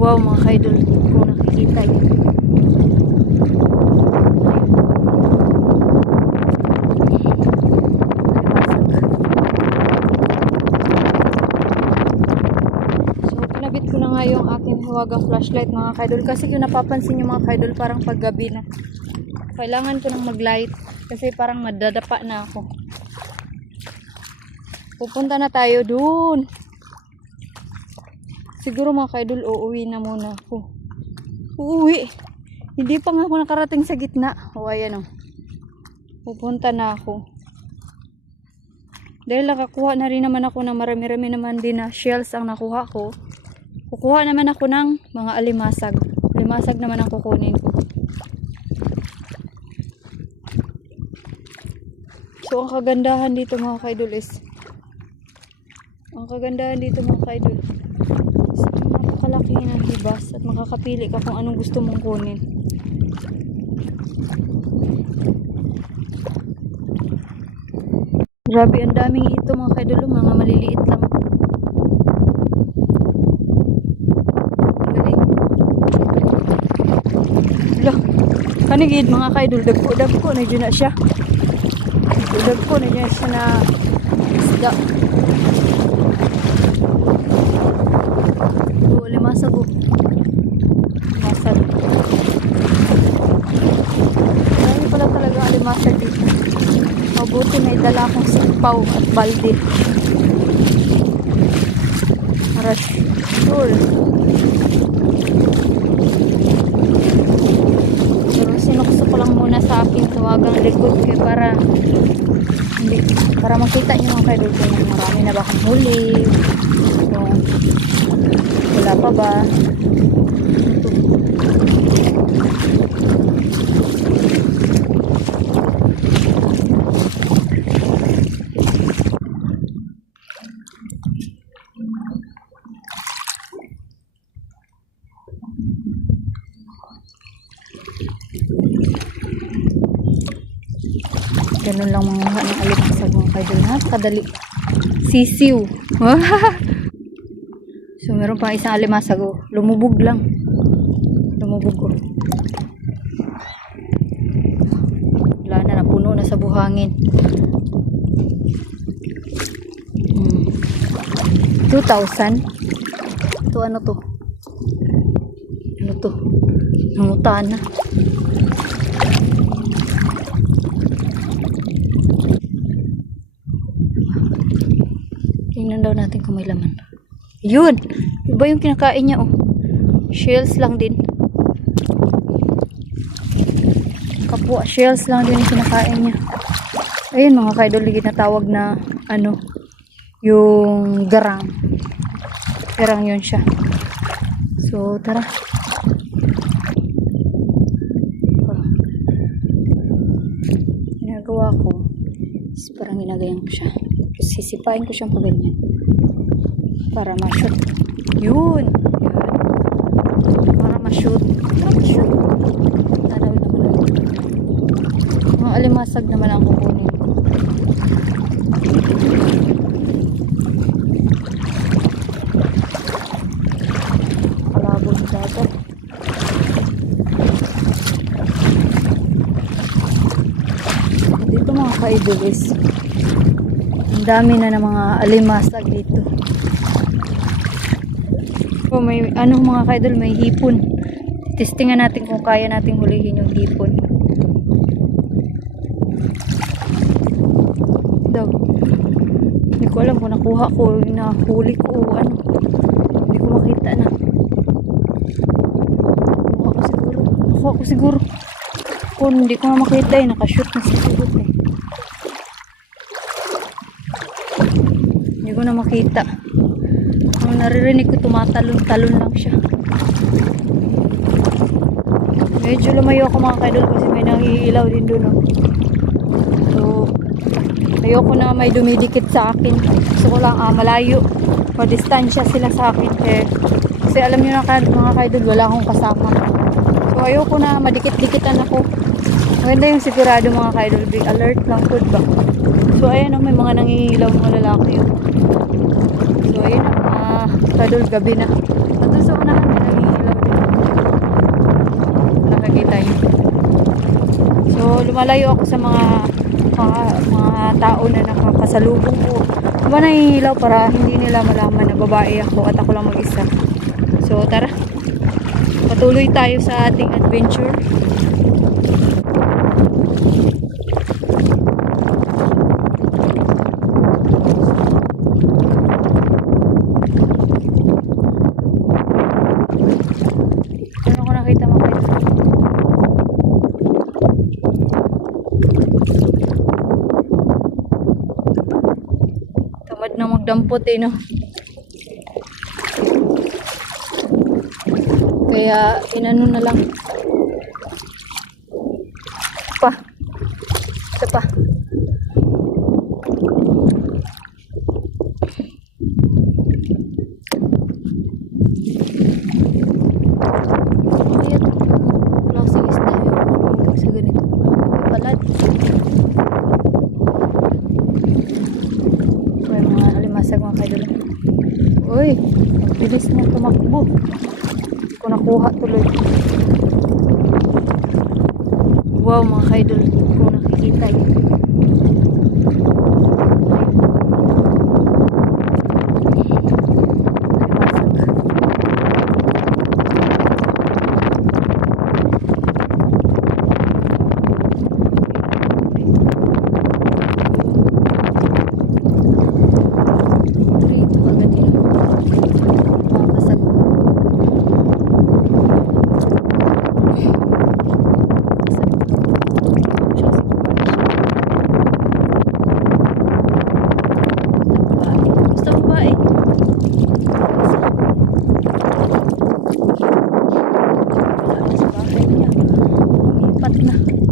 Wow mga kaidol, kung nakikita yun. So pinabit ko na nga yung aking huwagang flashlight mga kaidol, kasi kung napapansin yung mga kaidol, parang paggabi na kailangan ko nang maglight kasi parang madadapa na ako. Pupunta na tayo dun. Siguro mga kaidol, uuwi na muna ako. Uuwi. Hindi pa nga ako nakarating sa gitna. O ayan o. Pupunta na ako. Dahil nakakuha na rin naman ako ng marami-rami naman din na shells ang nakuha ko. Kukuha naman ako ng mga alimasag. Alimasag naman ang kukunin ko. So ang kagandahan dito mga kaidol is, napakalaki ng hibas at makakapili ka kung anong gusto mong kunin. Grabe, ang daming ito mga kaidol, mga maliliit lang. Galing. Loh, kanigid mga kaidol, dagko na dyan na siya. Dagko na dyan siya na isda. Limasag o. Limasag. Marami pala talaga alimasag dito. Mabuti may dala akong sipaw at balde. Aras. Sure. Pero sinukso ko lang muna sa aking tawagang likod kaya para makita nyo mga kaidol kung marami na ba akong huli. Kung wala pa ba. Ganun lang mga ng alimasag mga kaidol. Napakadali. Sisiw. So meron pa isang alimasag o. Lumubog lang. Lumubog o. Wala na, napuno na sa buhangin. 2,000. Ito ano to? Ano to? Nangutaan na. Tingnan daw natin kung may laman. Yun! Iba yung kinakain niya oh. Shells lang din. Kapwa, shells lang din yung kinakain niya. Ayun mga kaidol, ginatawag na ano, yung garang. Garang yun siya. So, tara. Ginagawa ko is parang ginagayan ko siya. Sisipain ko siyang paganyan para ma-shoot. Yun! Para ma-shoot. Tanaw naman ako. Mga alimasag naman ang kukunin ko. Kalabog dagat. Dito mga kaidolis, ang dami na ng mga alimasag dito. Oh, may ano mga kaidol, may hipon. Testingan natin kung kaya nating hulihin yung hipon. Daw. Hindi ko alam kung nakuha ko, nahuli ko o ano. Hindi ko makita na. Nakuha ko siguro. Kung hindi ko na makita eh, nakashoot na siguro eh. Hindi ko na makita. Ang naririnig ko, tumatalon-talon lang siya. Medyo lumayo ako mga kaidol kasi may nangihilaw din doon. Oh. So, ayoko na may dumidikit sa akin. Gusto ko lang malayo. Madistansya sila sa akin. Kasi alam nyo na mga kaidol, wala akong kasama. So, ayoko na madikit-dikitan ako. Maganda yung sigurado mga kaidol. Be alert lang po ba? So, ayan may mga nangihilaw mga lalaki. So, ayan kaidol, gabi na. doon sa unahan may nangingilaw din. Nakikita nyo. So lumalayo ako sa mga tao na nakakasalubong ko. Diba nangingilaw para hindi nila malaman na babae ako at ako lang mag-isa. So tara, patuloy tayo sa ating adventure. Ano ko nakita mga kaidol? Tamad na magdampot eh, no? Kaya inano na lang. Pa. Ito pa. Ayan. Klaseng isda yung sa ganito. May palad. May mga alimasag mga kaidol. Uy, ang bilis mo tumakbo. Ko nakuha tuloy. Wow mga kaidol, kung nakikita yun.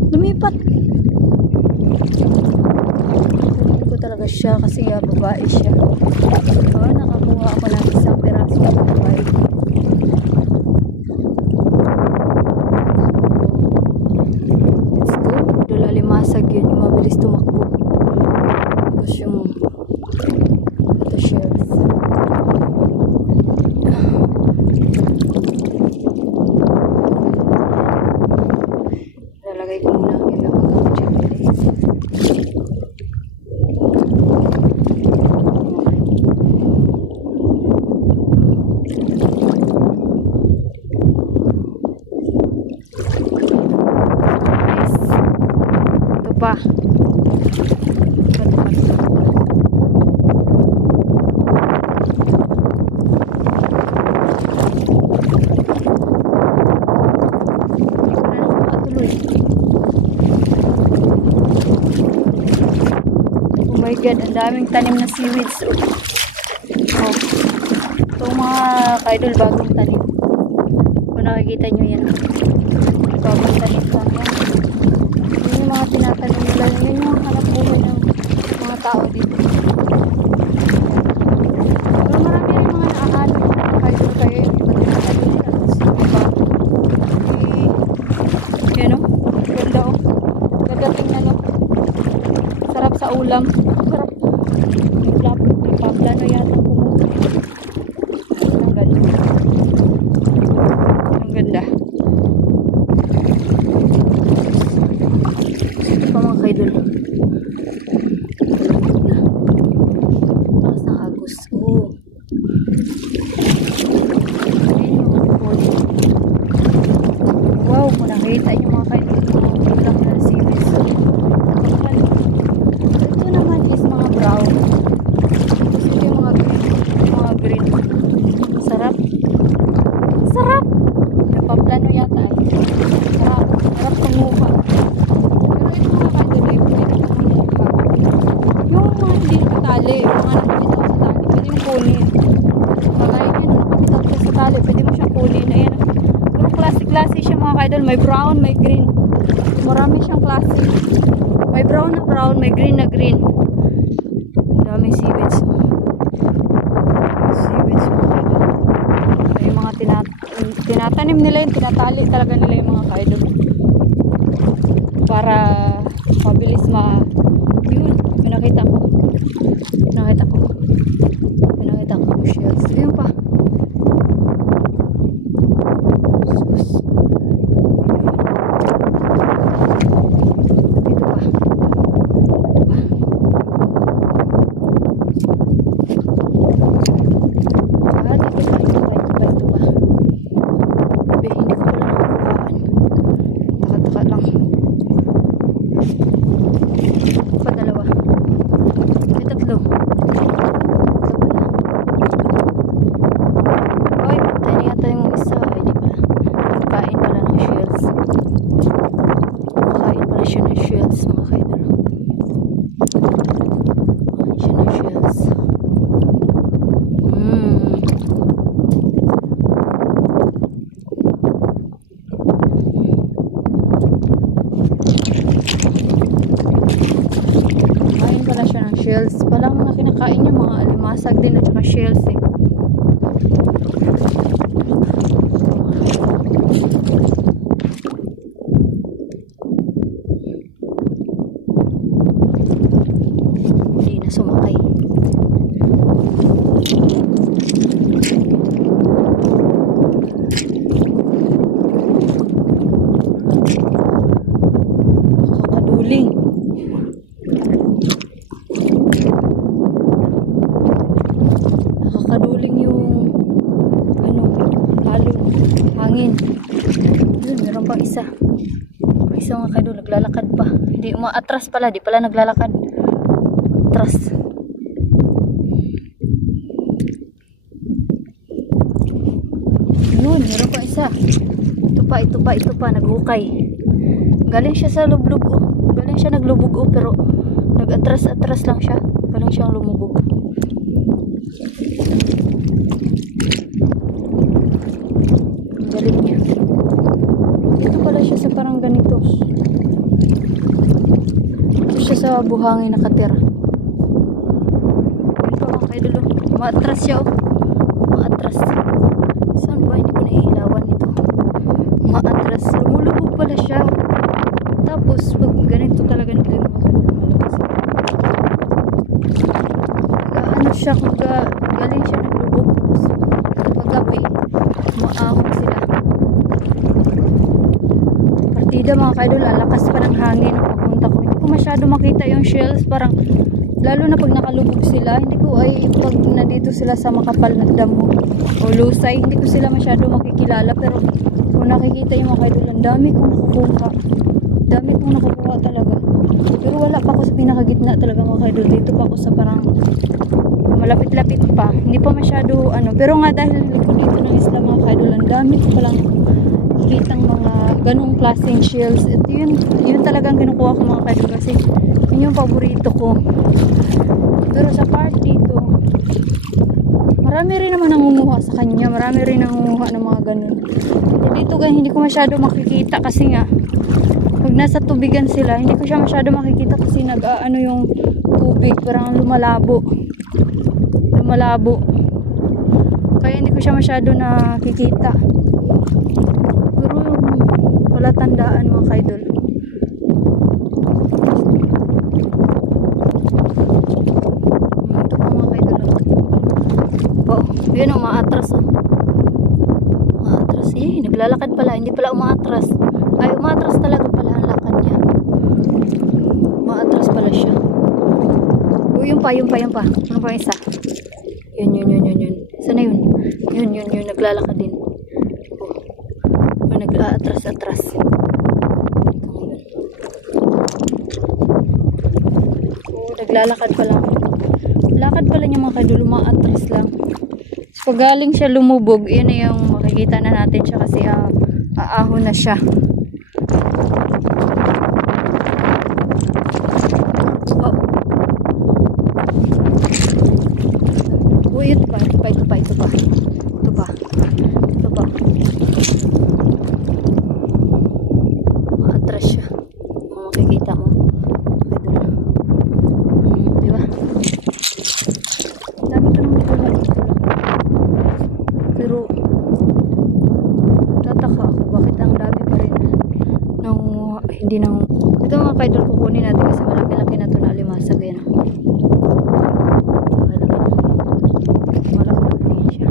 Lumipat. Hindi ko talaga siya kasi babae siya. Nakakuha ako ng isang piraso ng babae. Let's go. Dula alimasag yun. Yung mabilis tumakbo. Tapos yung ito shells. Lalagay ko muna ang ilang mga checklist. Nice. Ito pa. Oh my god, ang daming tanim na seaweeds. Oh. Itong mga kaidol, bagong tanim. Kung nakikita nyo yan. Bagong tanim pa. Yan yung mga tinatanim nila. Yan yung hanap buhay ng mga tao dito. Pero marami rin mga naahanap mga kaidol kayo. Yung iba tinatanim nila. Yan o. Ganda o. Ganda tingnan o. Sarap sa ulam. Sarap. May paplano yata pumunta. Ang ganda. Ang ganda. Ito pa mga kaidol. Malambot na. Lakas ng agos. Oh. Ayan yung mga poli. Wow, kung nakita nyo mga kaidol, mga bilang na series. Ito naman is mga brown. Ito yung mga green. Sarap. Sarap! Napaplano yata eh. Sarap. Sarap panguha. Pero ito mga kaidol eh, pwede na panguha. Yung mga hindi nakatali, yung mga nakabitaw sa tali, pwede mo kunin. Kagaya yan, nakabitaw ka sa tali, pwede mo siyang kunin. Ayan. Puro klase-klase siya mga kaidol. May brown, may green. Marami siyang klase. May brown na brown, may green na green. Ang daming seaweeds. Seaweeds mga kaidol. Yung mga tinatanim nila yun, tinatali talaga nila yung mga kaidol. Para mabilis yun, pinakita ko. Pinakita ko yung shells. Ayun pa. nalimasag din at saka shells eh. Hindi na sumakay. Nakakaduling. Nakakaduling yung alon, hangin. Yun, meron pang isa. Isa mga kaidol, naglalakad pa. Hindi umaatras pala, di pala naglalakad. Atras. Yun, meron pang isa. Ito pa, naghukay. Galing siya sa lublog oh. Galing siya naglubog oh, pero nag-atras lang siya. Galing siyang lumubog. Galing niya. Ito pala siya sa parang ganito. Ito siya sa buhangin nakatira. Ito mga kaidol oh. Maatras siya oh. Maatras. Saan ba? Hindi ko naiilawan ito. Maatras. Lumulubog pala siya. Tapos, pag ganito talaga hindi mo malabas. Ano siya, galing siya naglubog. Tapos, paggabi, maahon sila. Partida mga kaidol, lakas pa ng hangin ang pagpunta ko. Hindi ko masyado makita yung shells. Parang, lalo na pag nakalubog sila, hindi ko ay pag nandito sila sa makapal na damo o lusay, hindi ko sila masyado makikilala. Pero, kung nakikita yung mga kaidol, ang dami kong nakukuha. Dami kong nakukuha talaga. Pero wala pa ako sa pinakagitna talaga mga kaidol. Dito pa ako sa parang malapit-lapit pa. Hindi pa masyado pero nga dahil likod dito ng isla mga kaidol, ang dami ko palang kitang mga ganong klaseng shells. At yun talagang kinukuha ko mga kaidol kasi yun yung paborito ko. Pero sa part dito, marami rin naman nangunguha sa kanya. Marami rin nangunguha ng mga ganon. Dito hindi ko masyado makikita kasi nga pag nasa tubigan sila, hindi ko siya masyado makikita kasi yung tubig, parang lumalabo. Kaya hindi ko siya masyado nakikita. Pero wala tandaan mga kaidol. Ito pa mga kaidol. Oh, yun o, maatras oh. Maatras eh, naglalakad pala, hindi pala umaatras. Ay, umaatras talaga pala ang lakad niya. Umaatras pala siya. Oh, yun pa. Ano pa isa? Yun. Sana yun? Yun, naglalakad din. Oh, nag-aatras. Oh, naglalakad pala. Lakad pala niya mga kaidol, umaatras lang. So, pag galing siya lumubog, yun na yung makikita na natin siya kasi aahon na siya. Oh, ito pa. Maatras siya. Makikita mo. Diba? Dami pa naman ito dito. Pero tataka ako bakit ang dami pa rin hindi nang ito mga kaidol, kukunin natin kasi malaki-laki na ito na alimasag yan. Malaki-laki yan siya.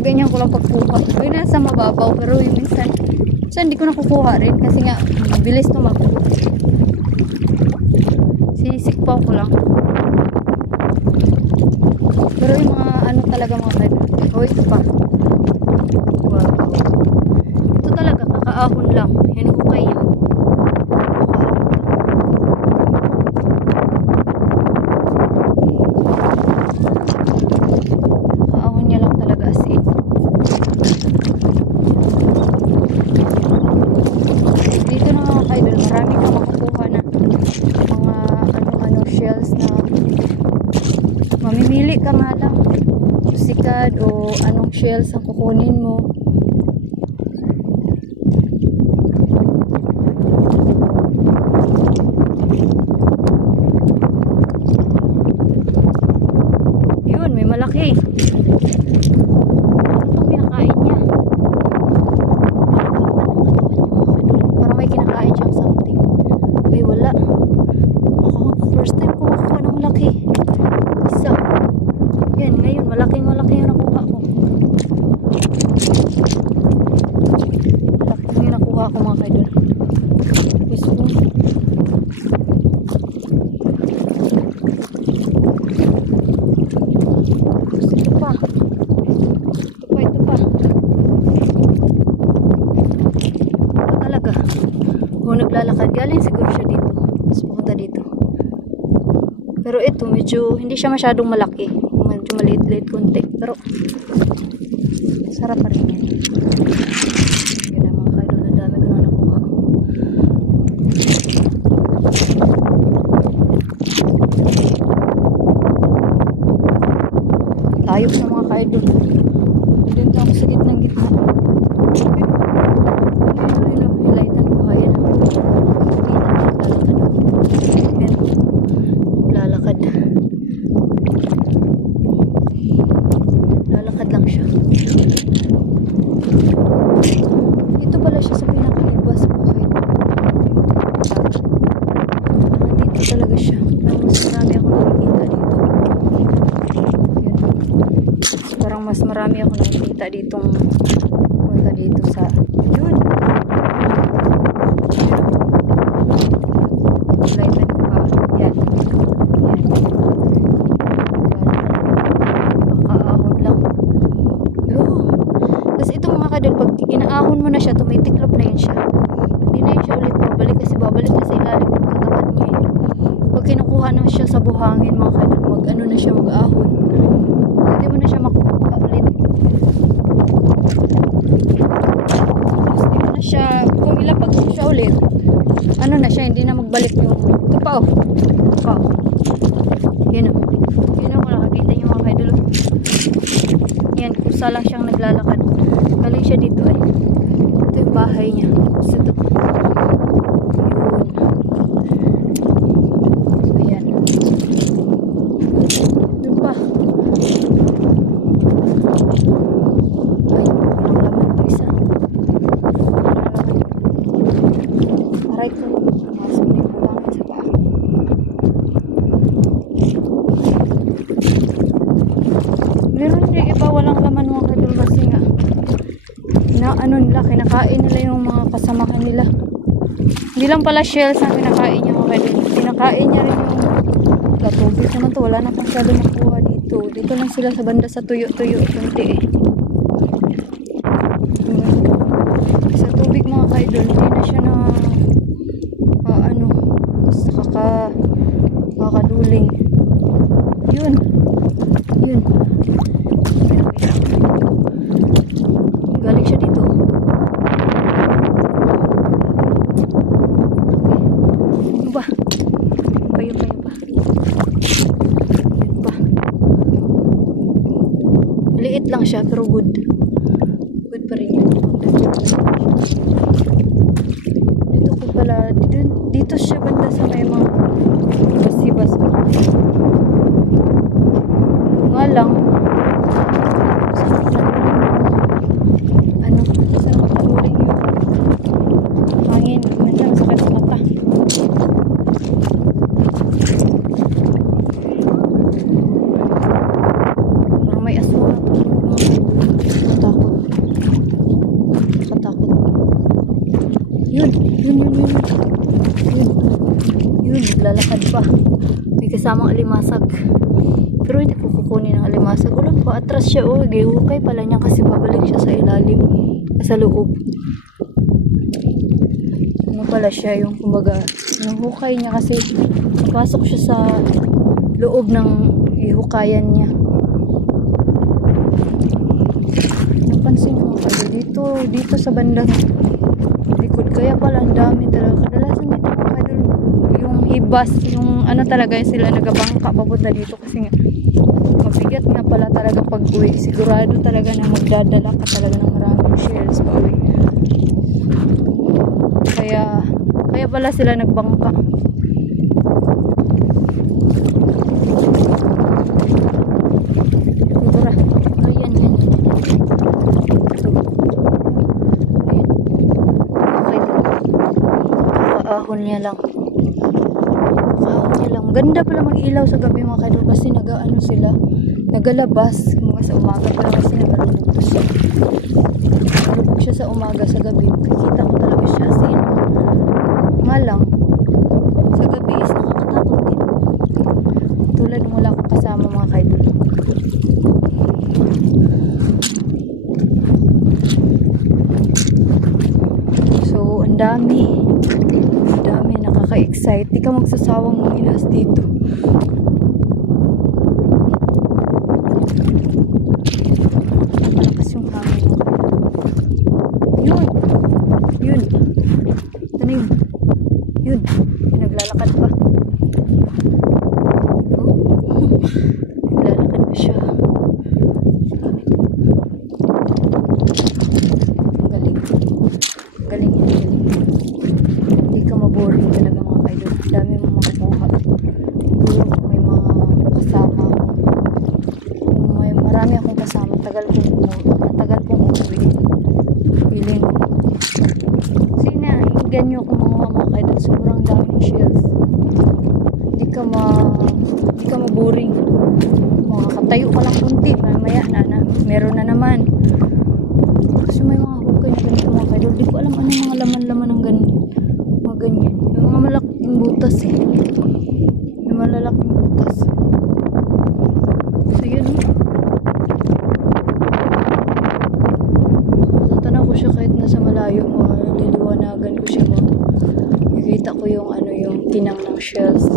Ganyan ko lang pagkuha. Ay, nasa mababaw pero yung minsan hindi ko nakukuha rin kasi nga bilis tumakbo. Sinisikpaw ko lang. Pero yung mga talaga mga kaidol. Oh, ito pa. Wow. Ito talaga kakaahon lang. Hinukay yun. Kakaahon niya lang talaga as in. Dito na mga kaidol, marami kang makukuha na mga shells na mamimili ka nga lang sikad o anong shells ang kukunin mo. laki. Ano itong kinakain niya? Parang may kinakain siyang something. Ay, wala. Ako, first time ko makuha ng laki. Isa. Yan, ngayon, malaking yung nakuha ko. Malaking yung nakuha ko mga kaidol. Gusto ko. Ito pa. Ito pa. Ito talaga. Kung naglalakad, galing siguro siya dito. Tapos pupunta dito. Pero ito, medyo, hindi siya masyadong malaki. Medyo maliit-liit konti. Pero, sarap pa rin yan. Yun ang mga kaidol. Ang dami ko na nakuha. Layo na mga kaidol. Dito ako sa gitna. Hilaitan ko. Ayan ako. Lalakad. Lalakad lang siya. Dito pala siya sa pinakaliwas mga kaidol. Dito talaga siya. Parang mas marami ako nakikita ditong punta dito sa yun. Lighten ko pa. Yan. Makaahon lang. Yun. Tapos itong mga kadol, pag inaahon mo na siya, tumitiklop na yun siya. Hindi na yun siya ulit babalik kasi babalik na sa ilalim yung katawan niya. Pag kinukuha na siya sa buhangin mga kadol, mag-ano na siya, mag-ahon. Hindi mo na siya makukuha ulit. Hindi mo na siya, kung ilapag mo siya ulit, ano na siya, hindi na magbalik yung, ito pa oh. Yun o. Yun o, kung nakakita niyo mga kaidol. Yan, kusa lang siyang naglalakad. Galing siya dito eh. Ito yung bahay niya. Gusto ito. Yun. So yan. Doon pa. Ay, walang laman ng isa. Aray ko. Masok na yung bulangan sa paa. Meron din iba walang laman mga kadol kasi nga ano nila, kinakain nila yung mga kasamahan nila. Hindi lang pala shells na kinakain niya mga kadol. Kinakain niya rin yung latubig naman to. Wala na pang salo makuha dito. Dito lang sila sa banda sa tuyo-tuyo. Kunti eh. Sa tubig mga kaidol, hindi na siya na nakakaduling. Yun. Galing siya dito. Okay. Ano ba? Payo pa. Yun pa. Liit lang siya pero good. Good pa rin yun. Dito ko pala, dito siya banda sa may mga basibas pa. Nga lang, saan nakatuling yung hangin. Minsan masakit sa mata. Parang may asura. Nakatakot. Yun, naglalakad pa. May kasamang alimasag. Pero hindi ko kukunin ang alimasag. Ulan pa, atras siya. Gihukay pala niya kasi babalik siya sa ilalim. Sa loob. Ano pala siya yung kumbaga, yung hukay niya kasi napasok siya sa loob ng ihukayan niya. Napansin mo pala dito sa bandang likod. Kaya pala ang dami talaga. Kadalasan dito mga kadol, yung hibas, yung ano talaga sila nagabangka papunta dito kasi nga mabigat na pala talaga pag uwi. Sigurado talaga na magdadala ka talaga ng maraming shells pa uwi. Kaya pala sila nagbangka. lang. Kahoy niya lang. Ganda pala mag-ilaw sa gabi mga kaidol kasi nag-ano sila. Nagalabas. Mga sa umaga pala kasi nagalubog to siya. Nagalubog siya sa umaga, sa gabi. Kikita mo talaga siya as in. Nga lang, sa gabi is nakakatakot din. Tulad ng wala akong kasama mga kaidol. So, ang dami. Ang dami, nakaka-excite. Di ka magsasawang mangilas dito. Malakas yung hangin. Yun. Yun. Ano yun? Yun. Yung naglalakad pa. Oh. Naglalakad pa siya. Galing. Galing yun. Galing. Hindi ka maboring talaga mga kaidol. Dami mo makukuha. Siguro kung may mga kasama ako. Kung may marami akong kasama, matagal kong umuwi. Feeling ko. Kasi ganyo kung mga kaidol. Sobrang daming shells. Hindi ka maboring. Makakatayo ka lang kunti. Mamaya meron na naman. Kasi may mga hukay na ganito mga kaidol. Di ko alam ano mga laman-laman ng ganyan. Mga ganyan. May mga malaking butas eh. May malalaking butas. So yun. Matatanaw ko siya kahit nasa malayo. Liliwanagan ko siya. Nakikita ko yung tinang ng shells.